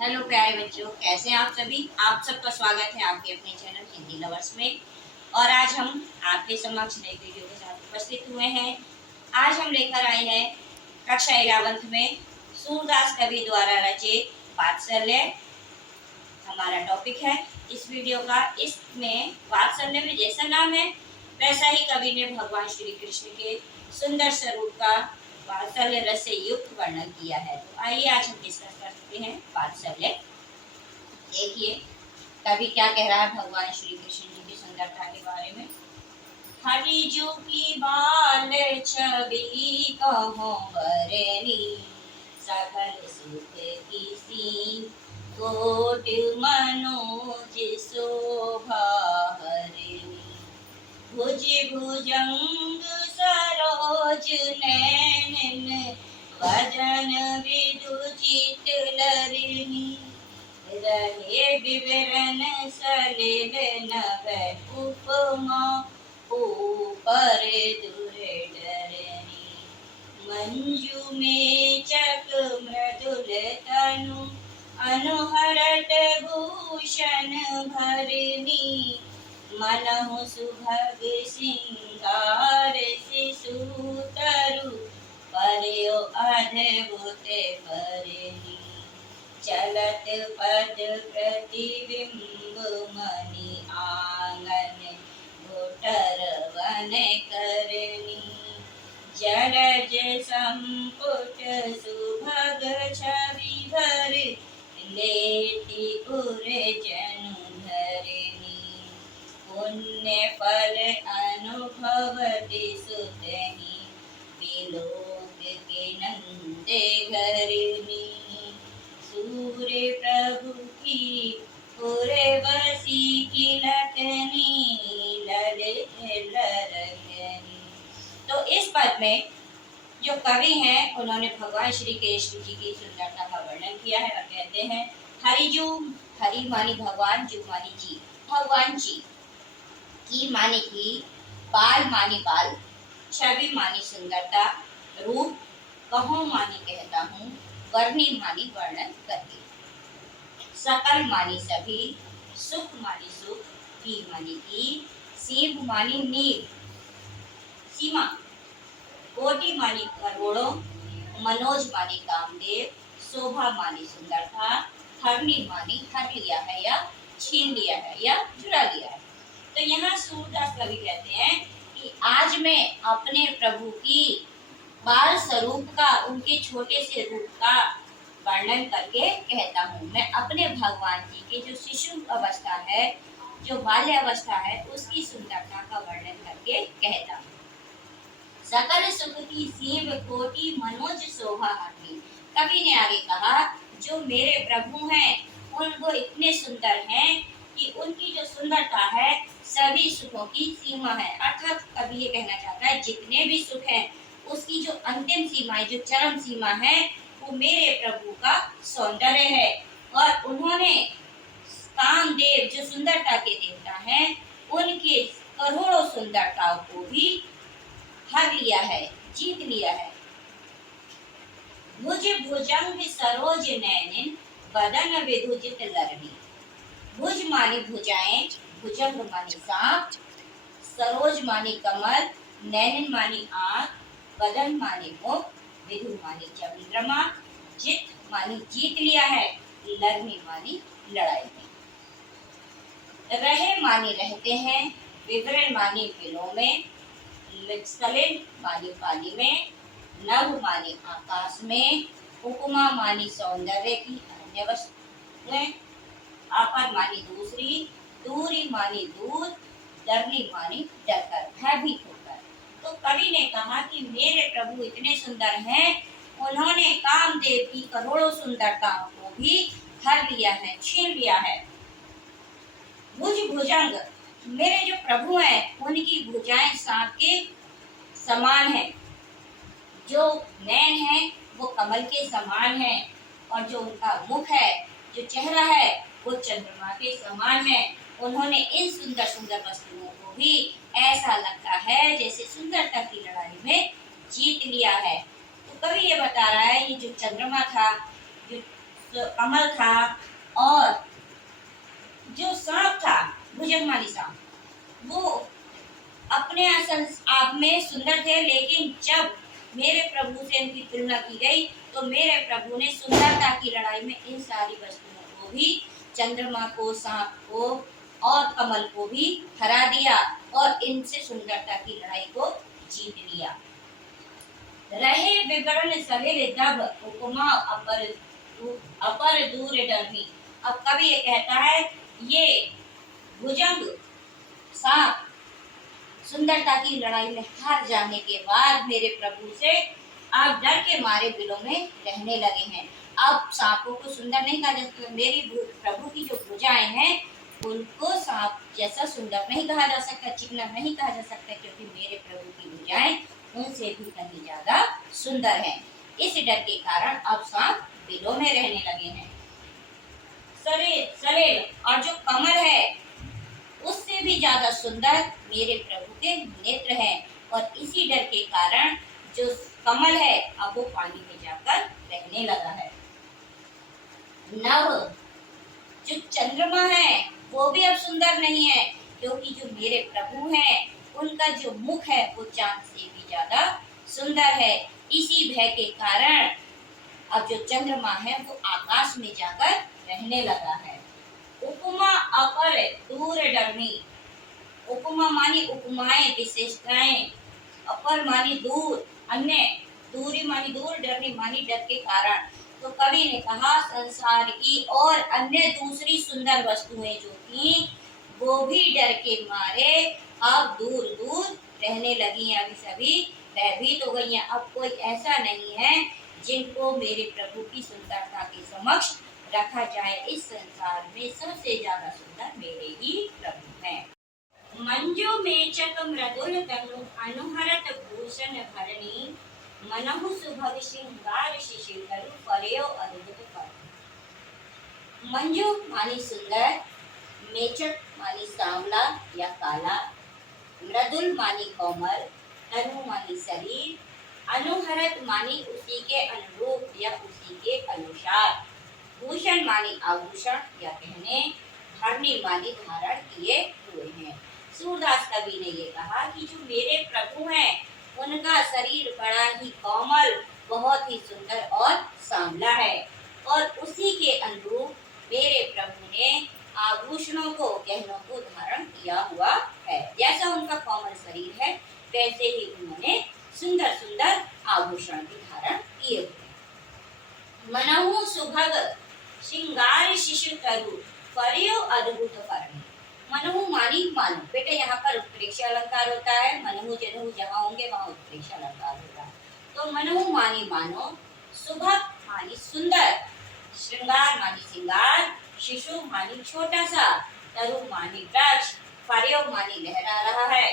Hello प्यारे बच्चों, कैसे हैं आप सभी। आप सबका स्वागत है आपके अपने चैनल हिंदी लवर्स में। और आज हम आपके समक्ष नई वीडियो के साथ उपस्थित हुए हैं। आज हम लेकर आए हैं कक्षा 11th में सूरदास कवि द्वारा रचित वात्सल्य हमारा टॉपिक है इस वीडियो का। इसमें वात्सल्य में जैसा नाम है वैसा ही कवि ने भगवान श्री कृष्ण के सुंदर स्वरूप का वात्सल्य रस से युक्त वर्णन किया है। तो आइए आज हम डिस्कस करते हैं वात्सल्य। देखिए कवि क्या कह रहा है भगवान श्री कृष्ण जी की सुंदरता के बारे में। हरिजू की बाल छवि कहो बरनी, सकल सुख की कोट मनोज शोभा हरिणी। भुज भुजंग सरोज नैन, वदन विदुचित लरिणी। रहे विवरण सलिल नभ उपमा, ऊपर दुर्धरणी। मंजू में चक मृदुल तनु, अनुहरत भूषण भरणी। मनहु सुभग सिंगार शिशुतरु, पर्यो अद्भुत भरणी। चलत पद प्रतिबिंब मणि आंगन, घोटर वन करनी। जलज संपुट सुभग छवि भर, लेति उर जनु धरनी। पुण्य फल अनुभवति सुतहि, विलोक के नंदे घरनी। सूर्य प्रभु की पुरवसी की लखनी, ललित लरखनी। तो इस पद में जो कवि हैं उन्होंने भगवान श्री कृष्ण जी की सुंदरता का वर्णन किया है और कहते हैं हरिजू, हरि मानी भगवान, जू मानी जी, भगवान जी की मानी की, बाल मानी बाल, छवि मानी सुंदरता, रूप कहो मानी कहता हूँ, वर्णी मानी वर्णन करके, सकल मानी सभी, सुख मानी सुख, की मानी की, सीम मानी नील सीमा, कोटि मानी करोड़ों, मनोज मानी कामदेव, शोभा मानी सुंदरता, हरणी मानी हर लिया है या छीन लिया है या चुरा लिया है। तो यहाँ सूरदास कवि कहते हैं कि आज मैं अपने प्रभु की बाल स्वरूप का, उनके छोटे से रूप का वर्णन करके कहता हूँ। मैं अपने भगवान जी के जो शिशु अवस्था है, जो बाल्य अवस्था है, उसकी सुंदरता का वर्णन करके कहता हूँ। सकल सुख की सीम कोटि मनोज शोभा हरणी। कवि ने आगे कहा जो मेरे प्रभु हैं वो इतने सुंदर हैं कि उनकी जो सुंदरता है सभी सुखों की सीमा है। अर्थात कवि ये कहना चाहता है जितने भी सुख हैं उसकी जो अंतिम सीमा है, जो चरम सीमा है, वो मेरे प्रभु का सौंदर्य है। और उन्होंने कामदेव जो सुंदरता के देवता हैं उनके करोड़ों सुंदरताओं को भी हर लिया है, जीत लिया है। भुज भुजंग सरोज नैनिन, बदन विधुजित लरणी। भुज मानी भुजाएं, भुजंग मानी सांप, सरोज मानी कमल, नैनिन मानी आंख, बदन मानी मुख, विधु मानी चंद्रमा, जित मानी जीत लिया है, लरणी मानी लड़ाई में। रहे मानी रहते हैं, विवरण मानी बिलों में, सलिल मानी पानी में, नभ मानी आकाश में, उपमा मानी सौंदर्य की अन्य वस्तुएं, आपर मानी दूसरी, दूरी मानी दूर, डरनी मानी डरकर, भयभीत होकर। तो कवि ने कहा कि मेरे प्रभु इतने सुंदर हैं, उन्होंने कामदेव की करोड़ों सुंदरताओं को भी हर लिया है, छीन लिया है। भुज भुजंग, मेरे जो प्रभु हैं उनकी भुजाएं सांप के समान है, जो नैन है वो कमल के समान है, और जो उनका मुख है, जो चेहरा है, वो चंद्रमा के समान है। उन्होंने इन सुंदर सुंदर वस्तुओं को भी ऐसा लगता है जैसे सुंदरता की लड़ाई में जीत लिया है। तो कवि ये बता रहा है ये जो चंद्रमा था, जो कमल था और जो सांप था भुजंगमाली सांप, वो अपने असल आप में सुंदर थे, लेकिन जब मेरे प्रभु से इनकी तुलना की गई तो मेरे प्रभु ने सुंदरता की लड़ाई में इन सारी वस्तुओं को भी, चंद्रमा को, सांप को और कमल को भी हरा दिया और इनसे सुंदरता की लड़ाई को जीत लिया। रहे विवरण सलिल जब उपमा अपर दूर डरमी। अब कवि ये कहता है, ये भुजंग सांप सुंदरता की लड़ाई में हार जाने के बाद मेरे प्रभु से आप डर के मारे बिलों में रहने लगे हैं। अब सांपों को सुंदर नहीं कहा जा सकता। मेरी प्रभु की जो भुजाएं हैं उनको सांप जैसा सुंदर नहीं कहा जा सकता, चिकना नहीं कहा जा सकता, क्योंकि मेरे प्रभु की भुजाएं उनसे भी कहीं ज्यादा सुंदर हैं। इस डर के कारण अब सांप बिलों में रहने लगे हैं। सलेल और जो कमल है उससे भी ज्यादा सुंदर मेरे प्रभु के नेत्र हैं, और इसी डर के कारण जो कमल है अब वो पानी में जाकर रहने लगा है। नव जो चंद्रमा है वो भी अब सुंदर नहीं है, क्योंकि जो मेरे प्रभु हैं उनका जो मुख है वो चांद से भी ज्यादा सुंदर है। इसी भय के कारण अब जो चंद्रमा है वो आकाश में जाकर रहने लगा है। उपमा अपर दूर डरमी। उपमा मानी उपमाएं, विशेषताएं, अपर मानी दूर, अन्य, दूरी मानी दूर, डरनी मानी डर के कारण। तो कवि ने कहा संसार की और अन्य दूसरी सुंदर वस्तुएं जो थी वो भी डर के मारे अब दूर दूर रहने लगी हैं। अभी सभी भयभीत हो गई हैं। अब कोई ऐसा नहीं है जिनको मेरे प्रभु की सुंदरता के समक्ष रखा जाए। इस संसार में सबसे ज्यादा सुंदर मेरे ही प्रभु हैं। मंजू मेचक मृदुल तनु अनुहरत भूषण भरणी मनहु सुभग श्रृंगार शिशिर तरु पर्यो अद्भुत पर। मंजू मानी सुंदर, मेचक मानी सांवला या काला, मृदुल मानी कोमल, तनु मानी शरीर, अनुहरत मानी उसी के अनुरूप या उसी के अनुसार, भूषण मानी आभूषण या गहने, धरणी मानी धारण किए हुए हैं। सूरदास कवि ने ये कहा कि जो मेरे प्रभु हैं उनका शरीर बड़ा ही कोमल, बहुत ही सुंदर और सांवला है, और उसी के अनुरूप मेरे प्रभु ने आभूषणों को, गहनों को धारण किया हुआ है। जैसा उनका कोमल शरीर है वैसे ही उन्होंने सुंदर सुंदर आभूषण भी धारण किए हुए। मनहु सुभग श्रृंगार शिशु तरु पर्यो अद्भुत परणी। मनहु मानी मानो। बेटे यहाँ पर उत्प्रेक्ष अलंकार होता है। मनहु जनहु जहाँ होंगे वहाँ उत्प्रेक्ष अलंकार होगा। तो मनहु मानी मानो, सुभग मानी सुंदर, श्रृंगार मानी श्रृंगार, शिशु मानी छोटा सा, तरु मानी वृक्ष, पर्यो मानी लहरा रहा है,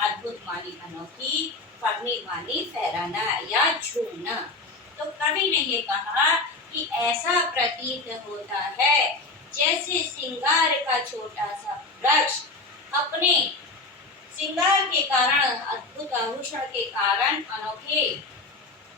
अद्भुत मानी अनोखी, परनी मानी फहराना या झूमना। तो कवि ने ये कहा कि ऐसा प्रतीत होता है जैसे श्रृंगार का छोटा सा वृक्ष अपने श्रृंगार के कारण, अद्भुत आभूषण के कारण अनोखे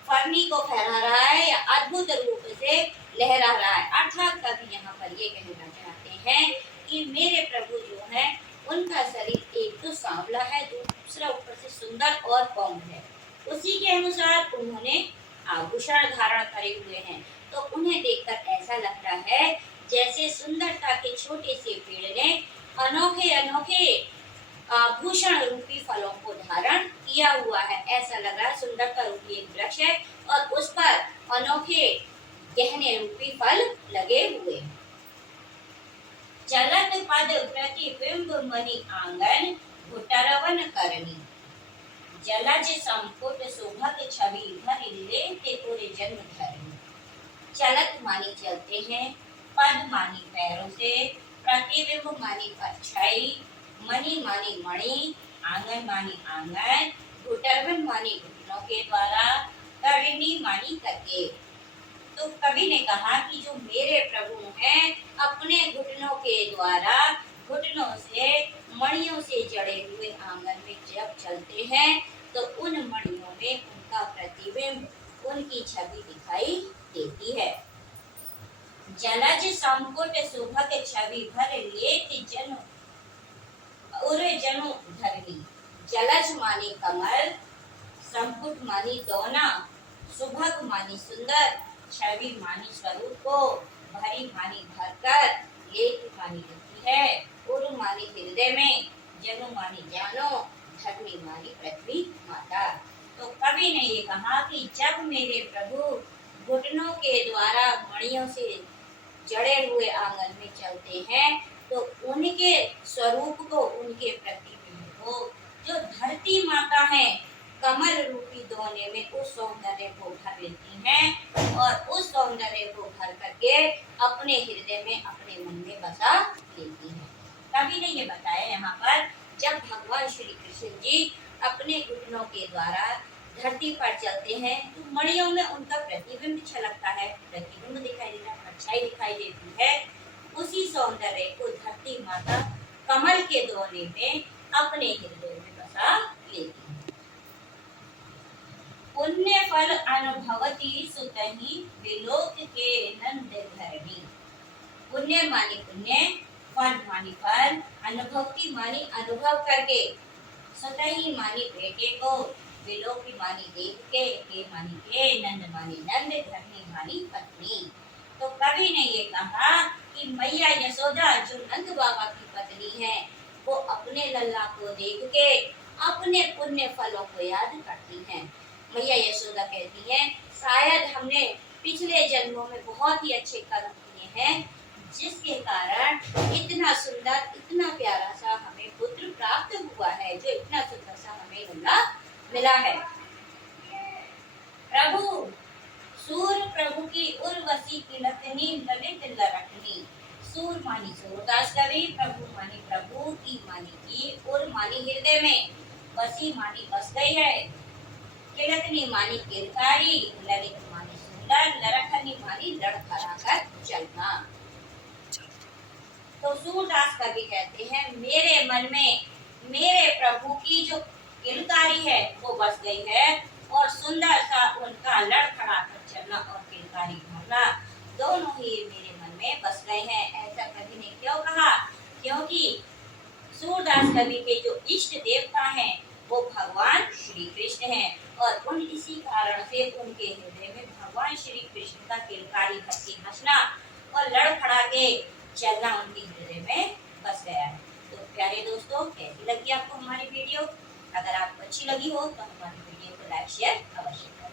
फरनी को फहरा रहा है या अद्भुत रूप से लहरा रहा है। अर्थात कवि यहाँ पर ये कहना चाहते हैं कि मेरे प्रभु जो हैं उनका शरीर एक तो सांवला है, दूसरा ऊपर से सुंदर और कोमल है। उसी के अनुसार उन्होंने आभूषण धारण करे हुए हैं, तो उन्हें देखकर ऐसा लगता है जैसे सुंदरता के छोटे से पेड़ ने अनोखे अनोखे आभूषण रूपी फलों को धारण किया हुआ है। ऐसा लग रहा है सुंदरता रूपी एक वृक्ष है और उस पर अनोखे गहने रूपी फल लगे हुए। चलत पद प्रतिबिंब मणि आंगन घुटरवन करनी, जलज संपुट सुभग छवि भर लेते पूरे जन्म धरनी। चलत मानी चलते हैं, पद मानी पैरों से, प्रतिबिंब मानी परछाई, मणि मानी मणि, आंगन मानी आंगन, घुटरवन मानी घुटनों के द्वारा, करनी मानी करके। तो कवि ने कहा कि जो मेरे प्रभु हैं अपने घुटनों के द्वारा, घुटनों से मणियों से जड़े हुए आंगन में जब चलते हैं तो उन मणियों में उनका प्रतिबिंब, उनकी छवि दिखाई देती है। जलज संपुट सुभग छवि भर लेत जनु उर जनु धरणी। जलज माने कमल, संपुट मानी दोना, सुभग मानी सुंदर, छवि मानी स्वरूप को, भरी मानी भरकर, लेत मानी लिखी है, उर मानी हृदय में, जनु मानी जानो, धरणी मानी पृथ्वी माता। तो कवि ने ये कहा कि जब मेरे प्रभु घुटनों के द्वारा मणियों से जड़े हुए आंगन में चलते हैं तो उनके स्वरूप को, उनके प्रतिबिंब को जो धरती माता है कमल रूपी दोने में उस सौंदर्य को भर लेती हैं और उस सौंदर्य को भर करके अपने हृदय में, अपने मन में बसा लेती हैं। कवि ने ये बताया यहाँ पर जब भगवान श्री कृष्ण जी अपने घुटनों के द्वारा धरती पर चलते हैं तो मणियों में उनका प्रतिबिंब छलकता है, प्रतिबिंब दिखाई देता है, परछाई दिखाई देती है। उसी सौंदर्य को धरती माता कमल के दोने में अपने हृदय में बसा लेती है। पुण्य फल अनुभवती सुतहि विलोक के नंद धरणी। पुण्य मानी पुण्य, फल मानी फल, अनुभवती मानी अनुभव करके, सुतहि मानी बेटे को, विलोक मानी देख के मानी के, नंद मानी नंद, धरणी मानी पत्नी। तो कवि ने ये कहा कि मैया यशोदा जो नंद बाबा की पत्नी है वो अपने लल्ला को देख के अपने पुण्य फलों को याद करती हैं। मैया यशोदा कहती हैं शायद हमने पिछले जन्मों में बहुत ही अच्छे कर्म किए हैं जिसके कारण इतना सुंदर, इतना प्यारा सा हमें पुत्र प्राप्त हुआ है, जो इतना सुंदर सा हमें लल्ला मिला है। प्रभु सूर प्रभु की उर्वशी किलकनी ललित लरटनी। सूर मानी सूरदास कवि, प्रभु मानी प्रभु, की मानी की, उर मानी हृदय में, वसी मानी बस गई है, किलकनी मानी किरकारी, ललित मानी सुंदर, लरटनी मानी लड़खड़ा कर चलना। तो सूरदास कवि कहते हैं मेरे मन में मेरे प्रभु की जो किलकारी है वो बस गई है और सुंदर सा उनका लड़खड़ा कर चलना और किलकारी भरना दोनों ही मेरे मन में बस गए हैं। ऐसा कवि ने क्यों कहा? क्योंकि सूरदास कवि के जो इष्ट देवता हैं वो भगवान श्री कृष्ण हैं और उन इसी कारण से उनके हृदय में भगवान श्री कृष्ण का किलकारी भर के हंसना और लड़खड़ा के चलना उनके हृदय में बस गया है। तो प्यारे दोस्तों, कैसी लगी आपको हमारी वीडियो? अगर आपको अच्छी लगी हो तो हमारी वीडियो को लाइक शेयर अवश्य करें।